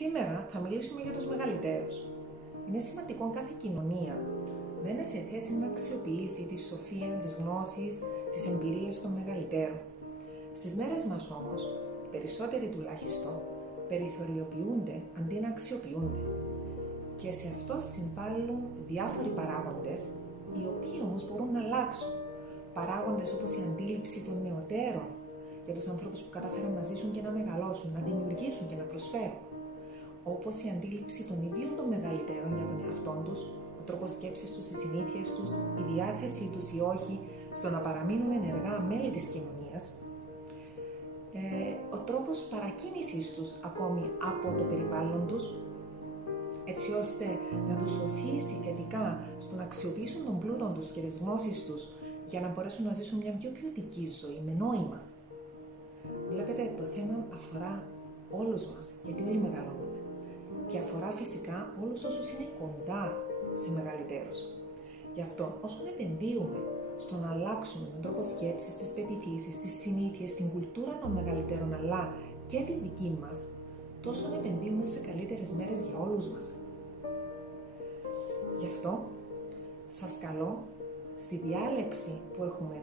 Σήμερα θα μιλήσουμε για τους μεγαλύτερους. Είναι σημαντικό κάθε κοινωνία να είναι σε θέση να αξιοποιήσει τη σοφία, τις γνώσεις, τις εμπειρίες των μεγαλύτερων. Στις μέρες μας όμως, οι περισσότεροι τουλάχιστον περιθωριοποιούνται αντί να αξιοποιούνται. Και σε αυτό συμβάλλουν διάφοροι παράγοντες, οι οποίοι όμως μπορούν να αλλάξουν. Παράγοντες όπως η αντίληψη των νεωτέρων για τους ανθρώπους που καταφέραν να ζήσουν και να μεγαλώσουν, να δημιουργήσουν και να προσφέρουν. Όπως η αντίληψη των ιδίων των μεγαλύτερων για τον εαυτό τους, ο τρόπος σκέψης τους, οι συνήθειες τους, η διάθεσή τους ή όχι στο να παραμείνουν ενεργά μέλη της κοινωνίας, ο τρόπος παρακίνησής τους ακόμη από το περιβάλλον τους, έτσι ώστε να τους οθήσει θετικά στο να αξιοποιήσουν τον πλούτο τους και τις γνώσεις τους για να μπορέσουν να ζήσουν μια πιο ποιοτική ζωή με νόημα. Βλέπετε, το θέμα αφορά όλους μας, γιατί όλοι μεγαλώνουμε. Και αφορά φυσικά όλους όσους είναι κοντά σε μεγαλύτερους. Γι' αυτό, όσον επενδύουμε στο να αλλάξουμε τον τρόπο σκέψης, τις πεποιθήσεις, τις συνήθειες, την κουλτούρα των μεγαλύτερων, αλλά και την δική μας, τόσο επενδύουμε σε καλύτερες μέρες για όλους μας. Γι' αυτό, σας καλώ στη διάλεξη που έχουμε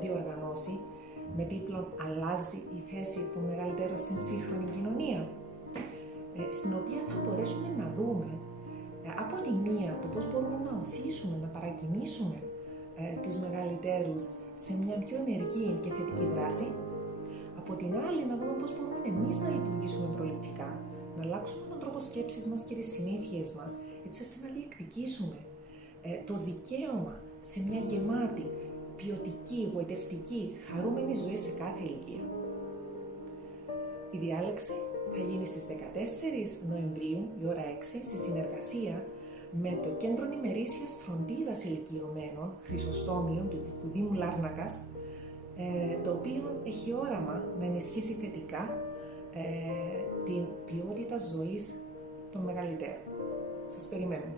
διοργανώσει με τίτλο «Αλλάζει η θέση των μεγαλύτερων στην σύγχρονη κοινωνία», στην οποία θα μπορέσουμε να δούμε από τη μία το πώς μπορούμε να οθήσουμε, να παρακινήσουμε τους μεγαλύτερους σε μια πιο ενεργή και θετική δράση, από την άλλη να δούμε πώς μπορούμε εμείς να λειτουργήσουμε προληπτικά, να αλλάξουμε τον τρόπο σκέψης μας και τις συνήθειες μας, έτσι ώστε να διεκδικήσουμε το δικαίωμα σε μια γεμάτη, ποιοτική, γοητευτική, χαρούμενη ζωή σε κάθε ηλικία. Η διάλεξη θα γίνει στις 14 Νοεμβρίου, η ώρα 6, σε συνεργασία με το Κέντρο Ημερήσιας Φροντίδας Ηλικιωμένων Χρυσοστόμιων του Δήμου Λάρνακας, το οποίο έχει όραμα να ενισχύσει θετικά την ποιότητα ζωής των μεγαλύτερων. Σας περιμένουμε.